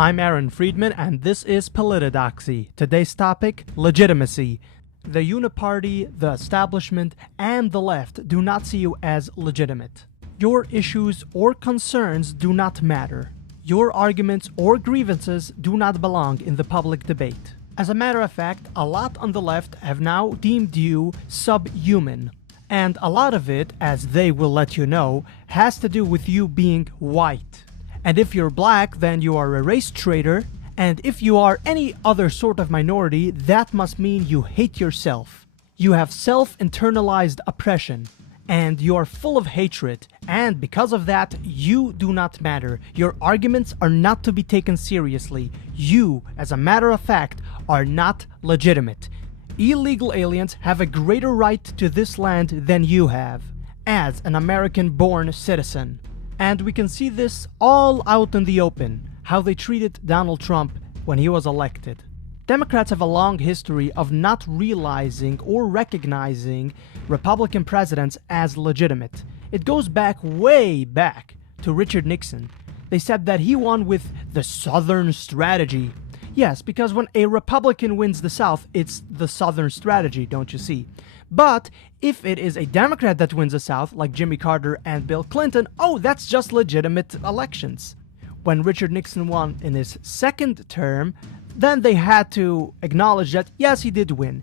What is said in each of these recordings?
I'm Aaron Friedman, and this is Politidoxy. Today's topic, legitimacy. The Uniparty, the establishment, and the left do not see you as legitimate. Your issues or concerns do not matter. Your arguments or grievances do not belong in the public debate. As a matter of fact, a lot on the left have now deemed you subhuman. And a lot of it, as they will let you know, has to do with you being white. And if you're black, then you are a race traitor. And if you are any other sort of minority, that must mean you hate yourself. You have self-internalized oppression. And you are full of hatred. And because of that, you do not matter. Your arguments are not to be taken seriously. You, as a matter of fact, are not legitimate. Illegal aliens have a greater right to this land than you have, as an American-born citizen. And we can see this all out in the open, how they treated Donald Trump when he was elected. Democrats have a long history of not realizing or recognizing Republican presidents as legitimate. It goes way back to Richard Nixon. They said that he won with the Southern strategy. Yes, because when a Republican wins the South, it's the Southern strategy, don't you see? But if it is a Democrat that wins the South, like Jimmy Carter and Bill Clinton, oh, that's just legitimate elections. When Richard Nixon won in his second term, then they had to acknowledge that, yes, he did win.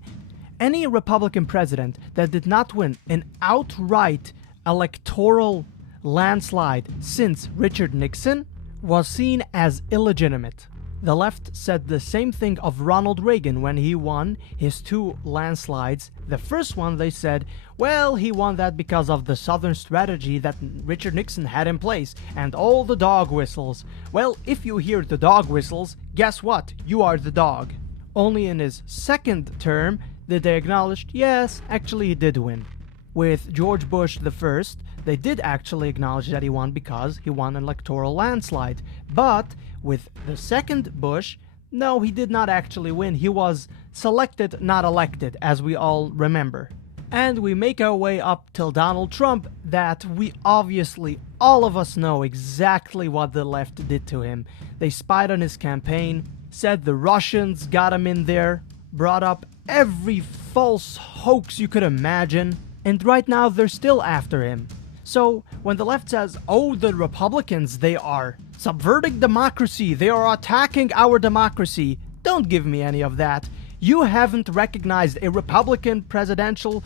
Any Republican president that did not win an outright electoral landslide since Richard Nixon was seen as illegitimate. The left said the same thing of Ronald Reagan when he won his two landslides. The first one they said, well, he won that because of the Southern strategy that Richard Nixon had in place and all the dog whistles. Well, if you hear the dog whistles, guess what? You are the dog. Only in his second term did they acknowledge, yes, actually he did win. With George Bush the first, they did actually acknowledge that he won because he won an electoral landslide. But with the second Bush, no, he did not actually win. He was selected, not elected, as we all remember. And we make our way up till Donald Trump, that we obviously, all of us know exactly what the left did to him. They spied on his campaign, said the Russians got him in there, brought up every false hoax you could imagine, and right now they're still after him. So when the left says, oh, the Republicans, they are subverting democracy, they are attacking our democracy, don't give me any of that. You haven't recognized a Republican presidential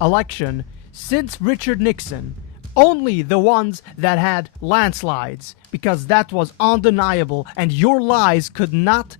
election since Richard Nixon. Only the ones that had landslides, because that was undeniable and your lies could not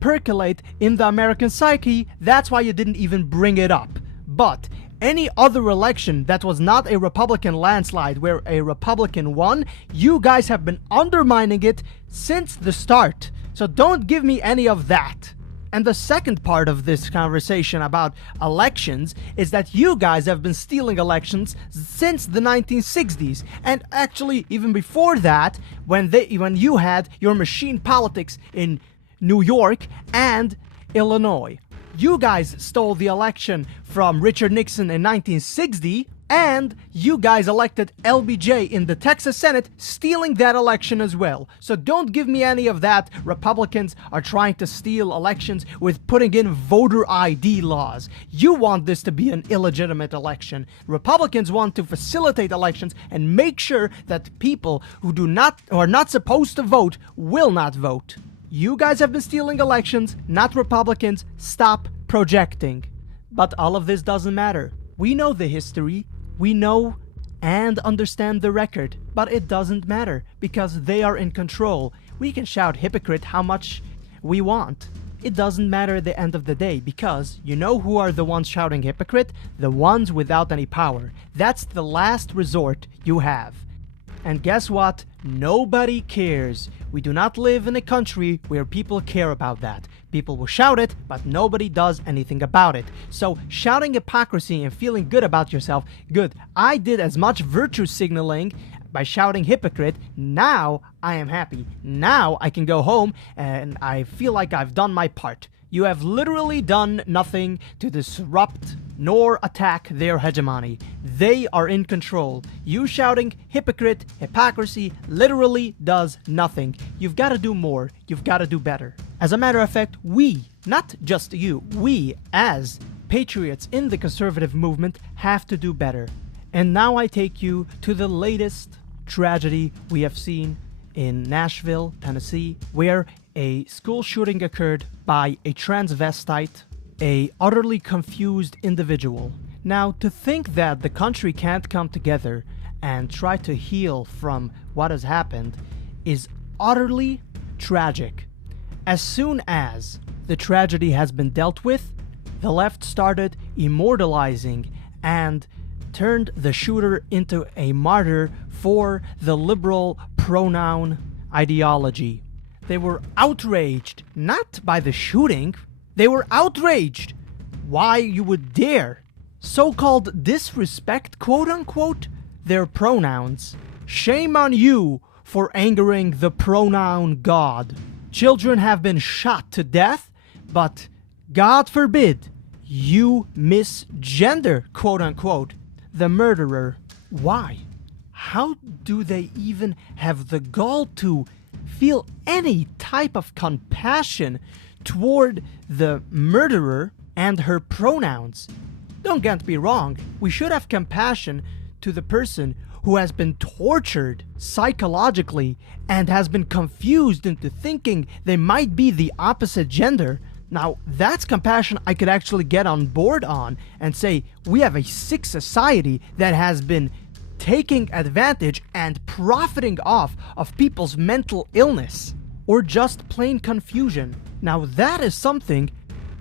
percolate in the American psyche. That's why you didn't even bring it up. But any other election that was not a Republican landslide where a Republican won, you guys have been undermining it since the start. So don't give me any of that. And the second part of this conversation about elections is that you guys have been stealing elections since the 1960s. And actually even before that, when you had your machine politics in New York and Illinois. You guys stole the election from Richard Nixon in 1960, and you guys elected LBJ in the Texas Senate, stealing that election as well. So don't give me any of that. Republicans are trying to steal elections with putting in voter ID laws. You want this to be an illegitimate election. Republicans want to facilitate elections and make sure that people who are not supposed to vote will not vote. You guys have been stealing elections, not Republicans. Stop projecting. But all of this doesn't matter. We know the history. We know and understand the record. But it doesn't matter because they are in control. We can shout hypocrite how much we want. It doesn't matter at the end of the day because you know who are the ones shouting hypocrite? The ones without any power. That's the last resort you have. And guess what? Nobody cares. We do not live in a country where people care about that. People will shout it, but nobody does anything about it. So shouting hypocrisy and feeling good about yourself, good. I did as much virtue signaling by shouting hypocrite. Now I am happy. Now I can go home and I feel like I've done my part. You have literally done nothing to disrupt nor attack their hegemony. They are in control. You shouting hypocrite, hypocrisy literally does nothing. You've got to do more. You've got to do better. As a matter of fact, we, not just you, we as patriots in the conservative movement have to do better. And now I take you to the latest tragedy we have seen in Nashville, Tennessee, where a school shooting occurred by a transvestite, a utterly confused individual. Now, to think that the country can't come together and try to heal from what has happened is utterly tragic. As soon as the tragedy has been dealt with, the left started immortalizing and turned the shooter into a martyr for the liberal pronoun ideology. They were outraged, not by the shooting, they were outraged. Why you would dare so-called disrespect, quote-unquote, their pronouns. Shame on you for angering the pronoun God. Children have been shot to death, but God forbid you misgender, quote-unquote, the murderer. Why? How do they even have the gall to feel any type of compassion toward the murderer and her pronouns? Don't get me wrong, we should have compassion to the person who has been tortured psychologically and has been confused into thinking they might be the opposite gender. Now, that's compassion I could actually get on board on and say we have a sick society that has been taking advantage and profiting off of people's mental illness or just plain confusion. Now, that is something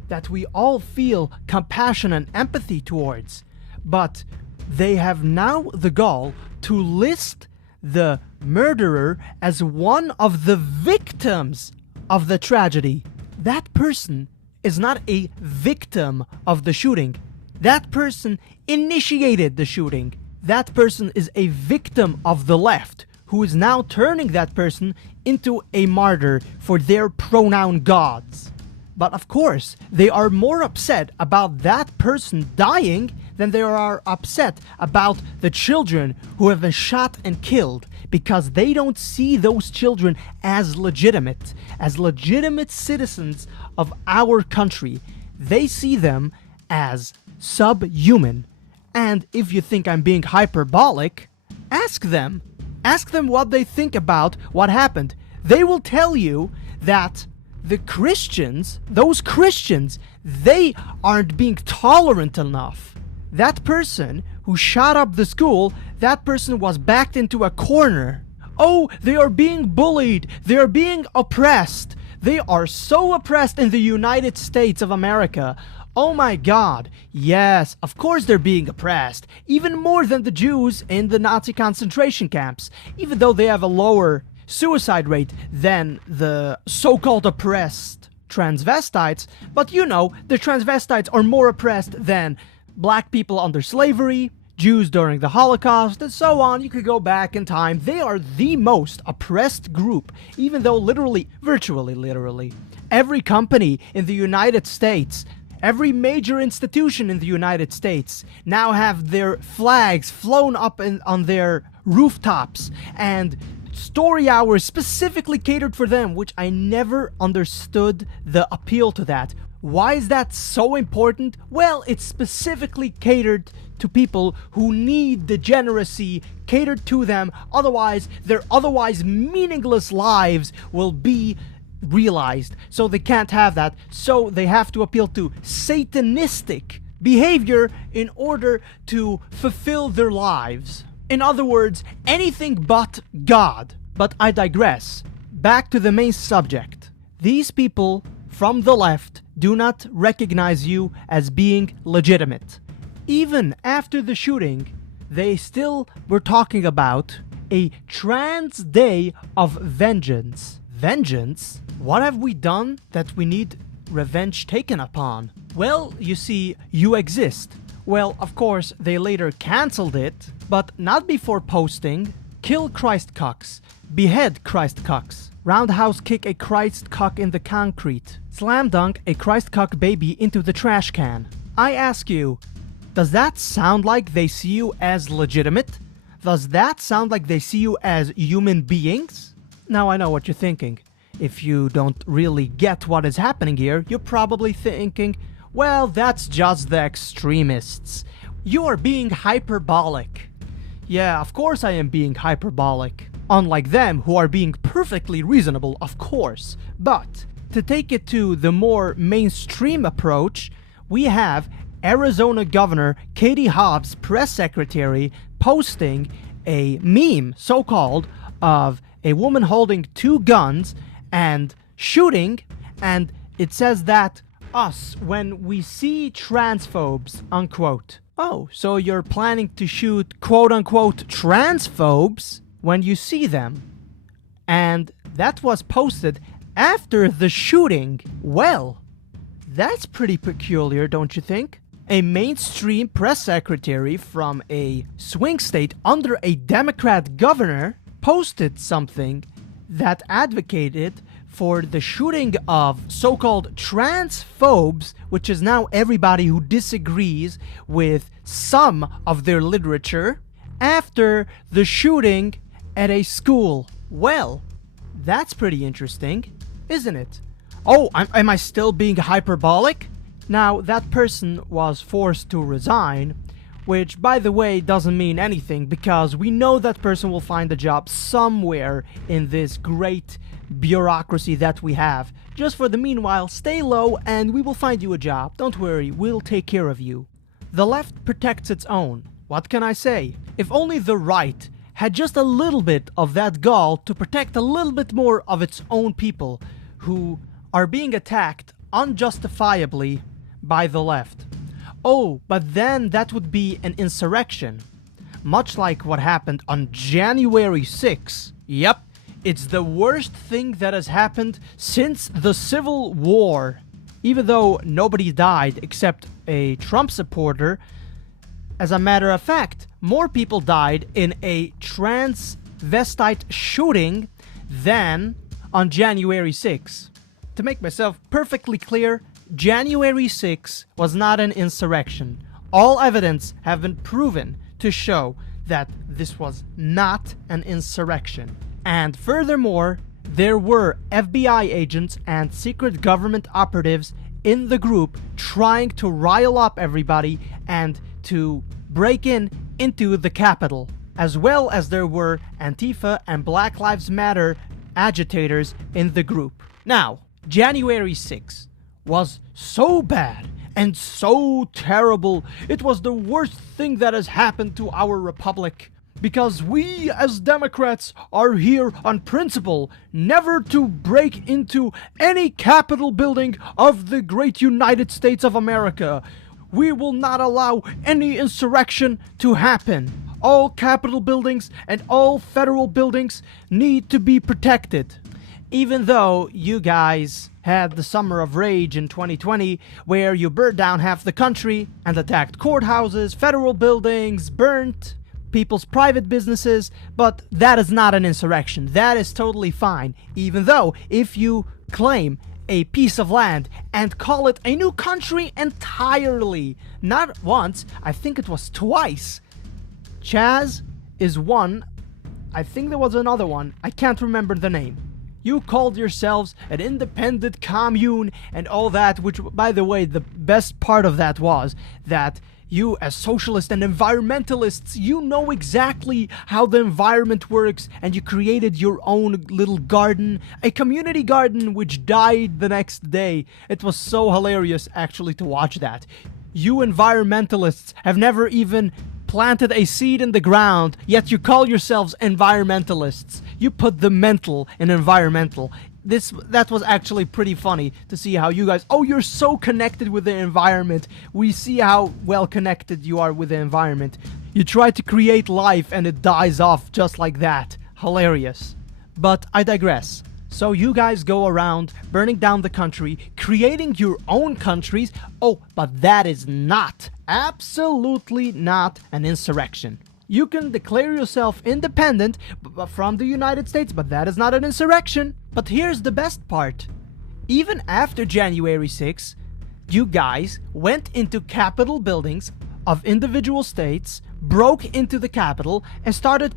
that we all feel compassion and empathy towards, but they have now the gall to list the murderer as one of the victims of the tragedy. That person is not a victim of the shooting. That person initiated the shooting. That person is a victim of the left, who is now turning that person into a martyr for their pronoun gods. But of course, they are more upset about that person dying than they are upset about the children who have been shot and killed, because they don't see those children as legitimate citizens of our country. They see them as subhuman. And if you think I'm being hyperbolic, ask them. Ask them what they think about what happened. They will tell you that the Christians, those Christians, they aren't being tolerant enough. That person who shot up the school, that person was backed into a corner. Oh, they are being bullied. They are being oppressed. They are so oppressed in the United States of America. Oh my God. Yes, of course they're being oppressed. Even more than the Jews in the Nazi concentration camps. Even though they have a lower suicide rate than the so-called oppressed transvestites. But you know, the transvestites are more oppressed than black people under slavery, Jews during the Holocaust, and so on. You could go back in time. They are the most oppressed group, even though virtually literally, every company in the United States, every major institution in the United States now have their flags flown up on their rooftops, and story hours specifically catered for them, which I never understood the appeal to that. Why is that so important? Well, it's specifically catered to people who need degeneracy catered to them, otherwise their otherwise meaningless lives will be realized. So they can't have that, so they have to appeal to satanistic behavior in order to fulfill their lives. In other words, anything but God. But I digress. Back to the main subject. These people from the left do not recognize you as being legitimate. Even after the shooting, they still were talking about a trans day of vengeance. Vengeance? What have we done that we need revenge taken upon? Well, you see, you exist. Well, of course, they later cancelled it, but not before posting kill Christ cocks, behead Christ cocks, roundhouse kick a Christ cock in the concrete, slam dunk a Christ cock baby into the trash can. I ask you, does that sound like they see you as legitimate? Does that sound like they see you as human beings? Now I know what you're thinking. If you don't really get what is happening here, you're probably thinking, well, that's just the extremists. You are being hyperbolic. Yeah, of course I am being hyperbolic. Unlike them, who are being perfectly reasonable, of course. But, to take it to the more mainstream approach, we have Arizona Governor Katie Hobbs' press secretary posting a meme, so-called, of a woman holding two guns and shooting, and it says that us when we see transphobes, unquote. Oh, so you're planning to shoot quote-unquote transphobes when you see them. And that was posted after the shooting. Well, that's pretty peculiar, don't you think? A mainstream press secretary from a swing state under a Democrat governor posted something that advocated for the shooting of so-called transphobes, which is now everybody who disagrees with some of their literature, after the shooting at a school. Well, that's pretty interesting, isn't it? Oh, am I still being hyperbolic? Now, that person was forced to resign, which, by the way, doesn't mean anything, because we know that person will find a job somewhere in this great bureaucracy that we have. Just for the meanwhile, stay low and we will find you a job. Don't worry, we'll take care of you. The left protects its own. What can I say? If only the right had just a little bit of that gall to protect a little bit more of its own people who are being attacked unjustifiably by the left. Oh, but then that would be an insurrection. Much like what happened on January 6th. Yep, it's the worst thing that has happened since the Civil War. Even though nobody died except a Trump supporter, as a matter of fact, more people died in a transvestite shooting than on January 6th. To make myself perfectly clear, January 6th was not an insurrection. All evidence have been proven to show that this was not an insurrection. And furthermore, there were FBI agents and secret government operatives in the group trying to rile up everybody and to break into the Capitol, as well as there were Antifa and Black Lives Matter agitators in the group. Now, January 6th was so bad and so terrible. It was the worst thing that has happened to our republic, because we as Democrats are here on principle never to break into any Capitol building of the great United States of America. We will not allow any insurrection to happen. All Capitol buildings and all federal buildings need to be protected. Even though you guys had the Summer of Rage in 2020, where you burned down half the country and attacked courthouses, federal buildings, burnt people's private businesses, but that is not an insurrection. That is totally fine. Even though, if you claim a piece of land and call it a new country entirely, not once, I think it was twice. Chaz is one. I think there was another one. I can't remember the name. You called yourselves an independent commune and all that, which, by the way, the best part of that was that you, as socialists and environmentalists, you know exactly how the environment works, and you created your own little garden, a community garden which died the next day. It was so hilarious, actually, to watch that. You environmentalists have never even planted a seed in the ground, yet you call yourselves environmentalists. You put the mental in environmental. That was actually pretty funny to see how you guys, oh, you're so connected with the environment. We see how well connected you are with the environment. You try to create life and it dies off just like that. Hilarious. But I digress. So you guys go around burning down the country, creating your own countries. Oh, but that is not, absolutely not an insurrection. You can declare yourself independent from the United States, but that is not an insurrection. But here's the best part. Even after January 6th, you guys went into Capitol buildings of individual states, broke into the Capitol, and started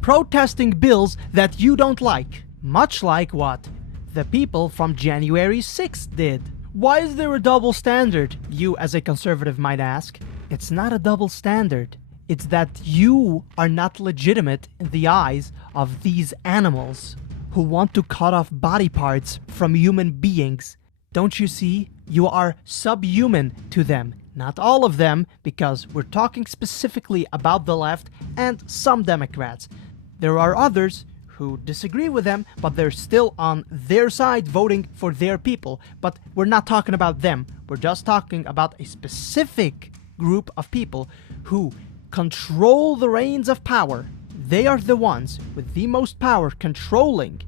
protesting bills that you don't like. Much like what the people from January 6th did. Why is there a double standard, you as a conservative might ask? It's not a double standard. It's that you are not legitimate in the eyes of these animals who want to cut off body parts from human beings. Don't you see? You are subhuman to them. Not all of them, because we're talking specifically about the left and some Democrats. There are others who disagree with them, but they're still on their side voting for their people. But we're not talking about them. We're just talking about a specific group of people who control the reins of power. They are the ones with the most power controlling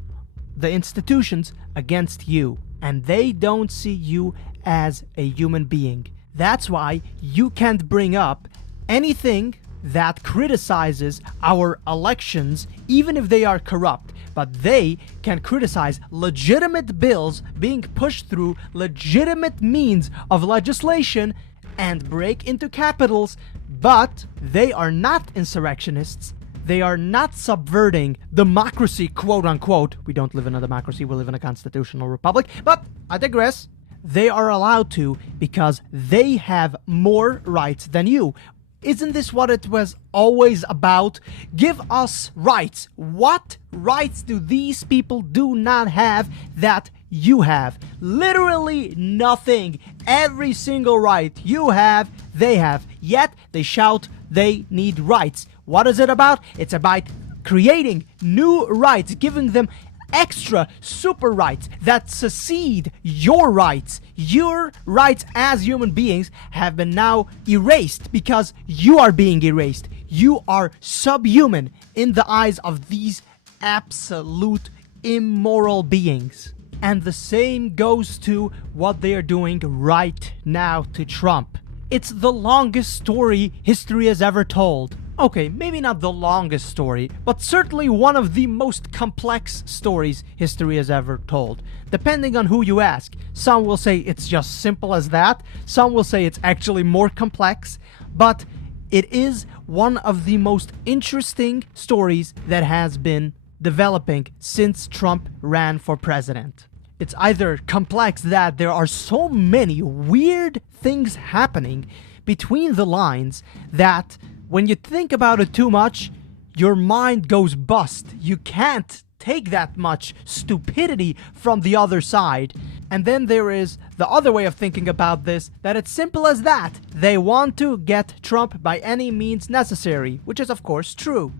the institutions against you. And they don't see you as a human being. That's why you can't bring up anything that criticizes our elections, even if they are corrupt. But they can criticize legitimate bills being pushed through legitimate means of legislation and break into capitals, but they are not insurrectionists. They are not subverting democracy, quote unquote. We don't live in a democracy, we live in a constitutional republic, but I digress. They are allowed to because they have more rights than you. Isn't this what it was always about? Give us rights. What rights do these people do not have that you have? Literally nothing. Every single right you have, they have. Yet they shout they need rights. What is it about? It's about creating new rights, giving them extra super rights that succeed your rights. Your rights as human beings have been now erased because you are being erased. You are subhuman in the eyes of these absolute immoral beings. And the same goes to what they are doing right now to Trump. It's the longest story history has ever told. Okay, maybe not the longest story, but certainly one of the most complex stories history has ever told. Depending on who you ask, some will say it's just simple as that, some will say it's actually more complex, but it is one of the most interesting stories that has been developing since Trump ran for president. It's either complex that there are so many weird things happening between the lines that when you think about it too much, your mind goes bust. You can't take that much stupidity from the other side. And then there is the other way of thinking about this, that it's simple as that. They want to get Trump by any means necessary, which is of course true.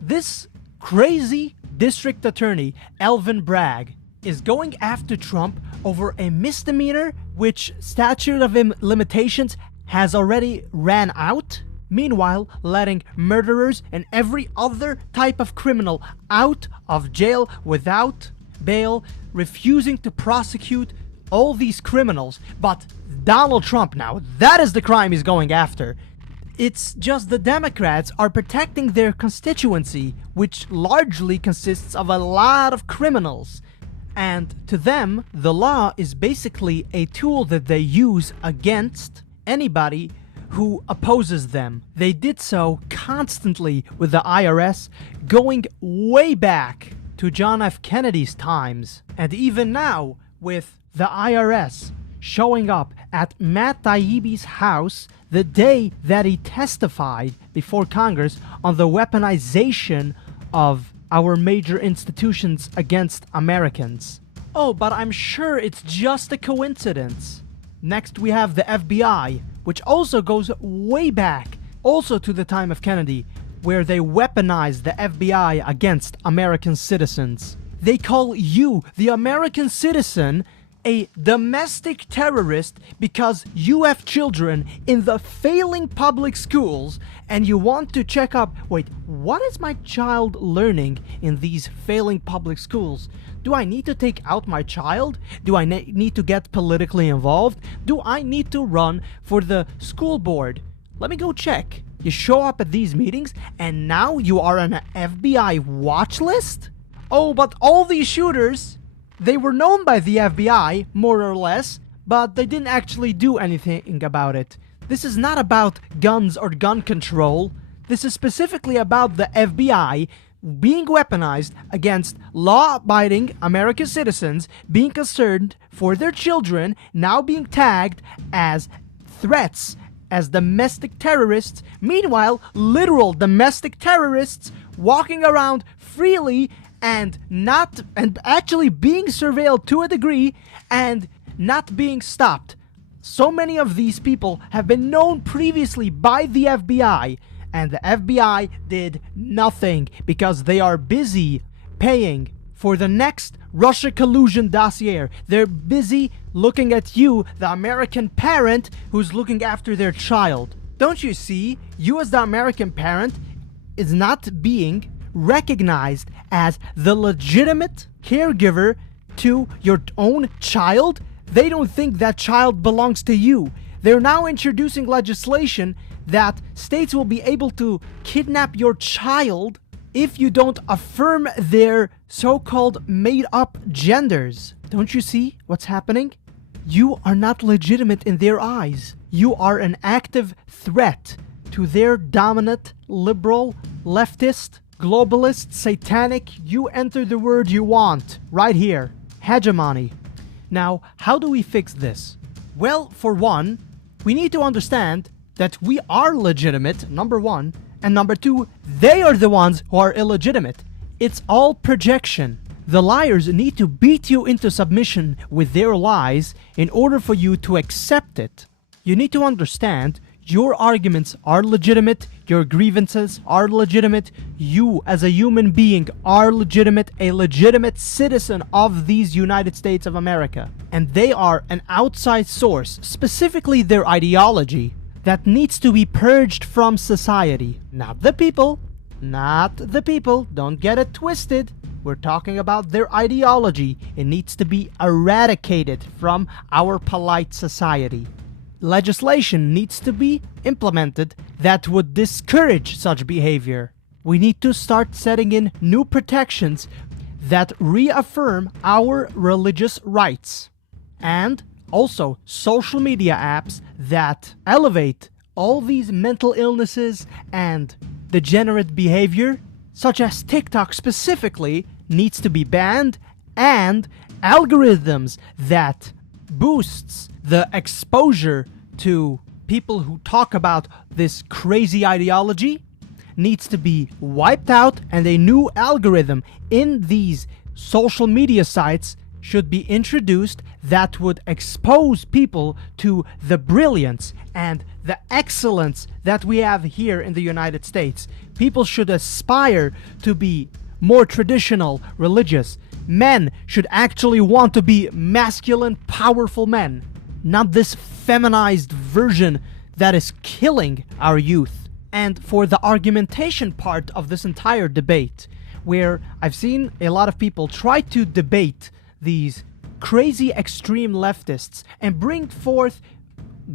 This crazy district attorney, Alvin Bragg, is going after Trump over a misdemeanor which statute of limitations has already ran out. Meanwhile, letting murderers and every other type of criminal out of jail without bail, refusing to prosecute all these criminals. But Donald Trump now, that is the crime he's going after. It's just the Democrats are protecting their constituency, which largely consists of a lot of criminals. And to them, the law is basically a tool that they use against anybody who opposes them. They did so constantly with the IRS, going way back to John F. Kennedy's times. And even now, with the IRS showing up at Matt Taibbi's house the day that he testified before Congress on the weaponization of our major institutions against Americans. Oh, but I'm sure it's just a coincidence. Next we have the FBI, which also goes way back, also to the time of Kennedy, where they weaponized the FBI against American citizens. They call you, the American citizen, a domestic terrorist because you have children in the failing public schools and you want to check up, wait, what is my child learning in these failing public schools? Do I need to take out my child? Do I need to get politically involved? Do I need to run for the school board? Let me go check. You show up at these meetings and now you are on an FBI watch list? Oh, but all these shooters, they were known by the FBI, more or less, but they didn't actually do anything about it. This is not about guns or gun control. This is specifically about the FBI being weaponized against law-abiding American citizens, being concerned for their children, now being tagged as threats, as domestic terrorists. Meanwhile, literal domestic terrorists walking around freely and actually being surveilled to a degree and not being stopped. So many of these people have been known previously by the FBI, and the FBI did nothing because they are busy paying for the next Russia collusion dossier. They're busy looking at you, the American parent who's looking after their child. Don't you see? You as the American parent is not being recognized as the legitimate caregiver to your own child. They don't think that child belongs to you. They're now introducing legislation that states will be able to kidnap your child if you don't affirm their so-called made-up genders. Don't you see what's happening? You are not legitimate in their eyes. You are an active threat to their dominant, liberal, leftist, globalist, satanic, you enter the word you want, right here, hegemony. Now, how do we fix this? Well, for one, we need to understand that we are legitimate, number one, and number two, they are the ones who are illegitimate. It's all projection. The liars need to beat you into submission with their lies in order for you to accept it. You need to understand your arguments are legitimate, your grievances are legitimate, you as a human being are legitimate, a legitimate citizen of these United States of America. And they are an outside source, specifically their ideology, that needs to be purged from society. Not the people, don't get it twisted. We're talking about their ideology. It needs to be eradicated from our polite society. Legislation needs to be implemented that would discourage such behavior. We need to start setting in new protections that reaffirm our religious rights. And also social media apps that elevate all these mental illnesses and degenerate behavior, such as TikTok specifically, needs to be banned, and algorithms that boosts the exposure to people who talk about this crazy ideology needs to be wiped out, and a new algorithm in these social media sites should be introduced that would expose people to the brilliance and the excellence that we have here in the United States. People should aspire to be more traditional, religious. Men should actually want to be masculine, powerful men, not this feminized version that is killing our youth. And for the argumentation part of this entire debate, where I've seen a lot of people try to debate these crazy extreme leftists and bring forth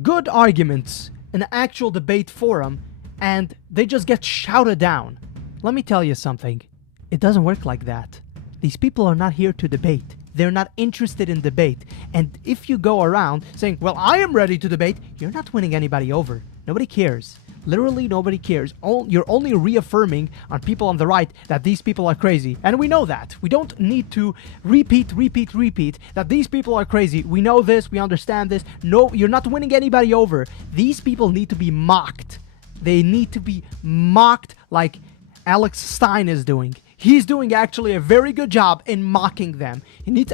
good arguments in an actual debate forum, and they just get shouted down. Let me tell you something. It doesn't work like that. These people are not here to debate. They're not interested in debate. And if you go around saying, well, I am ready to debate, you're not winning anybody over. Nobody cares. Literally nobody cares. You're only reaffirming on people on the right that these people are crazy. And we know that. We don't need to repeat that these people are crazy. We know this. We understand this. No, you're not winning anybody over. These people need to be mocked. They need to be mocked like Alex Stein is doing. He's doing actually a very good job in mocking them.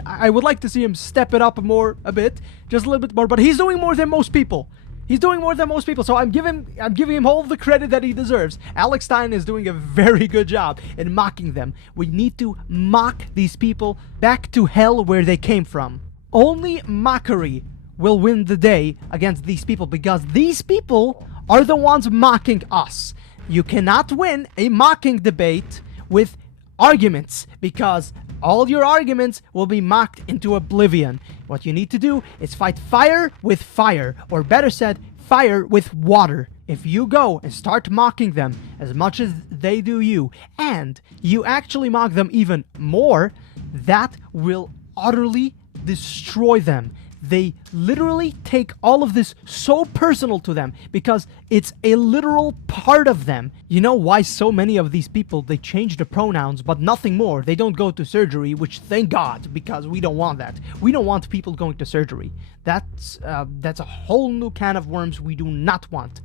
I would like to see him step it up a bit, just a little bit more, but he's doing more than most people. So I'm giving him all the credit that he deserves. Alex Stein is doing a very good job in mocking them. We need to mock these people back to hell where they came from. Only mockery will win the day against these people, because these people are the ones mocking us. You cannot win a mocking debate with arguments, because all your arguments will be mocked into oblivion. What you need to do is fight fire with fire, or better said, fire with water. if you go and start mocking them as much as they do you, and you actually mock them even more, that will utterly destroy them. They literally take all of this so personal to them because it's a literal part of them. You know why so many of these people, they change the pronouns but nothing more. They don't go to surgery, which thank God, because we don't want that. We don't want people going to surgery. That's a whole new can of worms we do not want.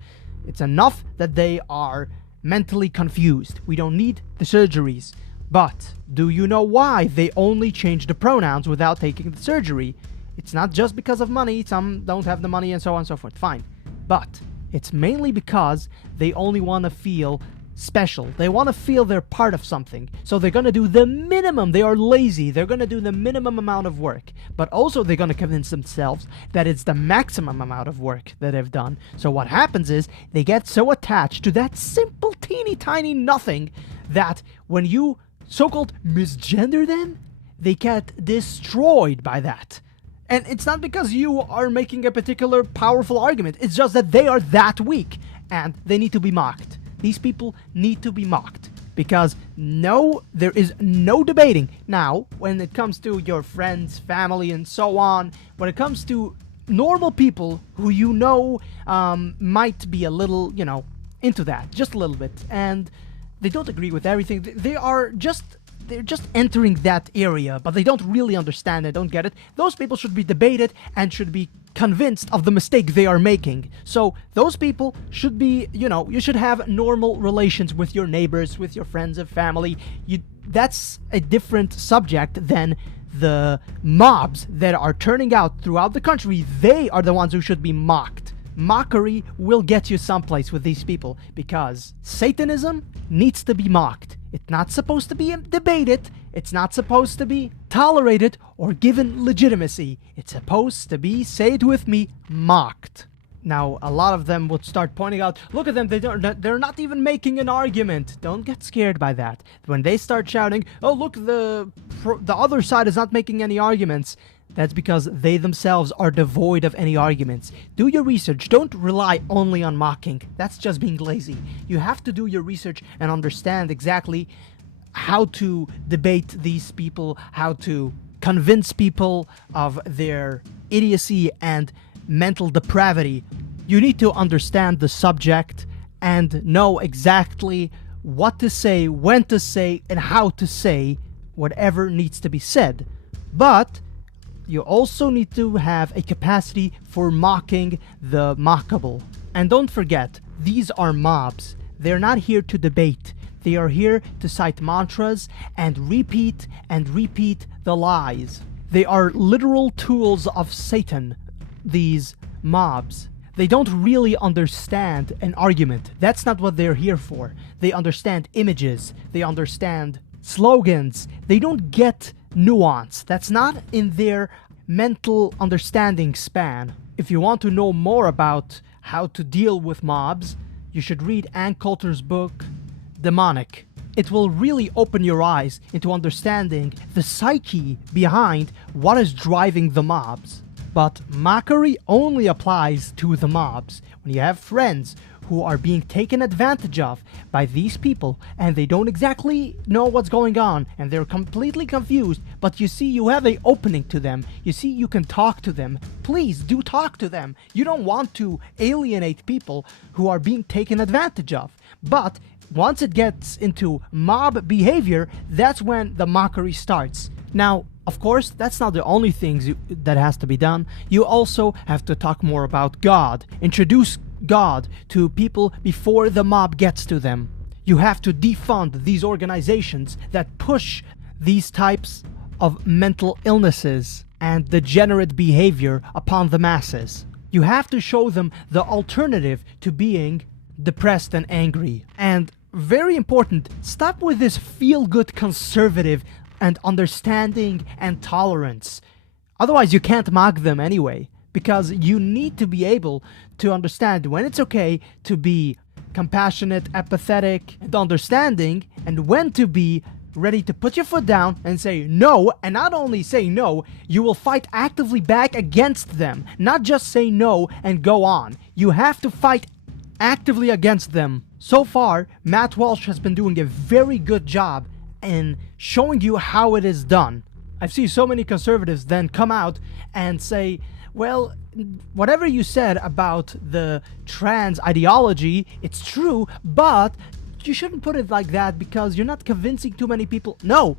It's enough that they are mentally confused. We don't need the surgeries. But do you know why they only change the pronouns without taking the surgery? It's not just because of money. Some don't have the money and so on and so forth. Fine. But it's mainly because they only want to feel special. They want to feel they're part of something. So they're going to do the minimum. They are lazy. They're going to do the minimum amount of work. But also they're going to convince themselves that it's the maximum amount of work that they've done. So what happens is they get so attached to that simple teeny tiny nothing that when you so-called misgender them, they get destroyed by that. And it's not because you are making a particular powerful argument. It's just that they are that weak and they need to be mocked. These people need to be mocked because no, there is no debating. Now, when it comes to your friends, family, and so on, when it comes to normal people who you know might be a little, into that, just a little bit, and they don't agree with everything. They're just entering that area, but they don't really understand it, don't get it. Those people should be debated and should be convinced of the mistake they are making. So those people should be, you should have normal relations with your neighbors, with your friends and family. That's a different subject than the mobs that are turning out throughout the country. They are the ones who should be mocked. Mockery will get you someplace with these people because Satanism needs to be mocked. It's not supposed to be debated. It's not supposed to be tolerated or given legitimacy. It's supposed to be, say it with me, mocked. Now, a lot of them would start pointing out, look at them, they're not even making an argument. Don't get scared by that. When they start shouting, oh, look, the other side is not making any arguments, that's because they themselves are devoid of any arguments. Do your research. Don't rely only on mocking. That's just being lazy. You have to do your research and understand exactly how to debate these people, how to convince people of their idiocy and mental depravity. You need to understand the subject and know exactly what to say, when to say, and how to say whatever needs to be said. But you also need to have a capacity for mocking the mockable. And don't forget, these are mobs. They're not here to debate. They are here to cite mantras and repeat the lies. They are literal tools of Satan, these mobs. They don't really understand an argument. That's not what they're here for. They understand images. They understand slogans. They don't get nuance. That's not in their mental understanding span. If you want to know more about how to deal with mobs, you should read Ann Coulter's book, Demonic. It will really open your eyes into understanding the psyche behind what is driving the mobs. But mockery only applies to the mobs. When you have friends who are being taken advantage of by these people and they don't exactly know what's going on and they're completely confused, but you see you have an opening to them, you see you can talk to them, please do talk to them. You don't want to alienate people who are being taken advantage of. But once it gets into mob behavior, that's when the mockery starts. Now, of course, that's not the only thing that has to be done. You also have to talk more about God. Introduce God to people before the mob gets to them. You have to defund these organizations that push these types of mental illnesses and degenerate behavior upon the masses. You have to show them the alternative to being depressed and angry. And very important, stop with this feel-good conservative and understanding and tolerance. Otherwise, you can't mock them anyway, because you need to be able to understand when it's okay to be compassionate, empathetic, and understanding, and when to be ready to put your foot down and say no, and not only say no, you will fight actively back against them, not just say no and go on. You have to fight actively against them. So far, Matt Walsh has been doing a very good job in showing you how it is done. I've seen so many conservatives then come out and say, well, whatever you said about the trans ideology, it's true, but you shouldn't put it like that because you're not convincing too many people. No.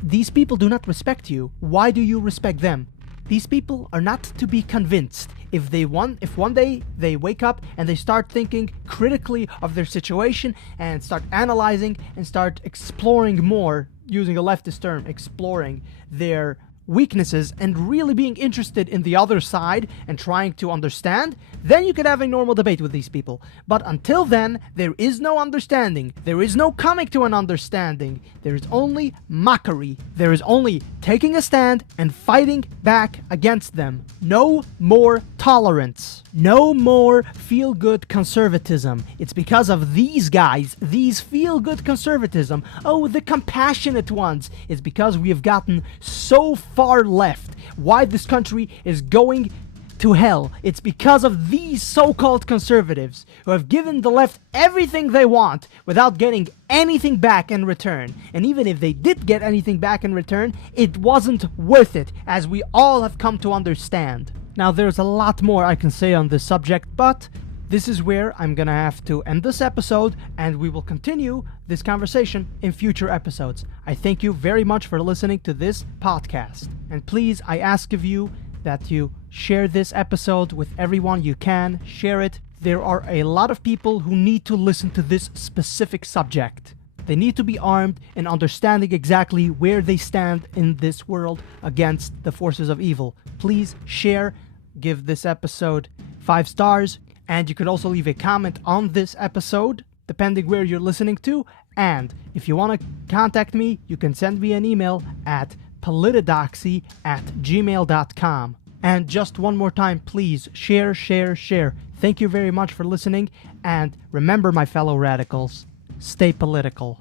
These people do not respect you. Why do you respect them? These people are not to be convinced. If one day they wake up and they start thinking critically of their situation and start analyzing and start exploring more, using a leftist term, exploring their weaknesses and really being interested in the other side and trying to understand, then you could have a normal debate with these people. But until then, there is no understanding. There is no coming to an understanding. There is only mockery. There is only taking a stand and fighting back against them. No more tolerance. No more feel-good conservatism. It's because of these guys, these feel-good conservatism, the compassionate ones. It's because we have gotten so far left. Why this country is going to hell. It's because of these so-called conservatives who have given the left everything they want without getting anything back in return. And even if they did get anything back in return, it wasn't worth it, as we all have come to understand. Now, there's a lot more I can say on this subject, but this is where I'm gonna have to end this episode, and we will continue this conversation in future episodes. I thank you very much for listening to this podcast. And please, I ask of you that you share this episode with everyone you can. Share it. There are a lot of people who need to listen to this specific subject. They need to be armed in understanding exactly where they stand in this world against the forces of evil. Please share, give this episode 5 stars, and you could also leave a comment on this episode, depending where you're listening to. And if you want to contact me, you can send me an email at politidoxy@gmail.com. And just one more time, please share. Thank you very much for listening, and remember, my fellow radicals, stay political.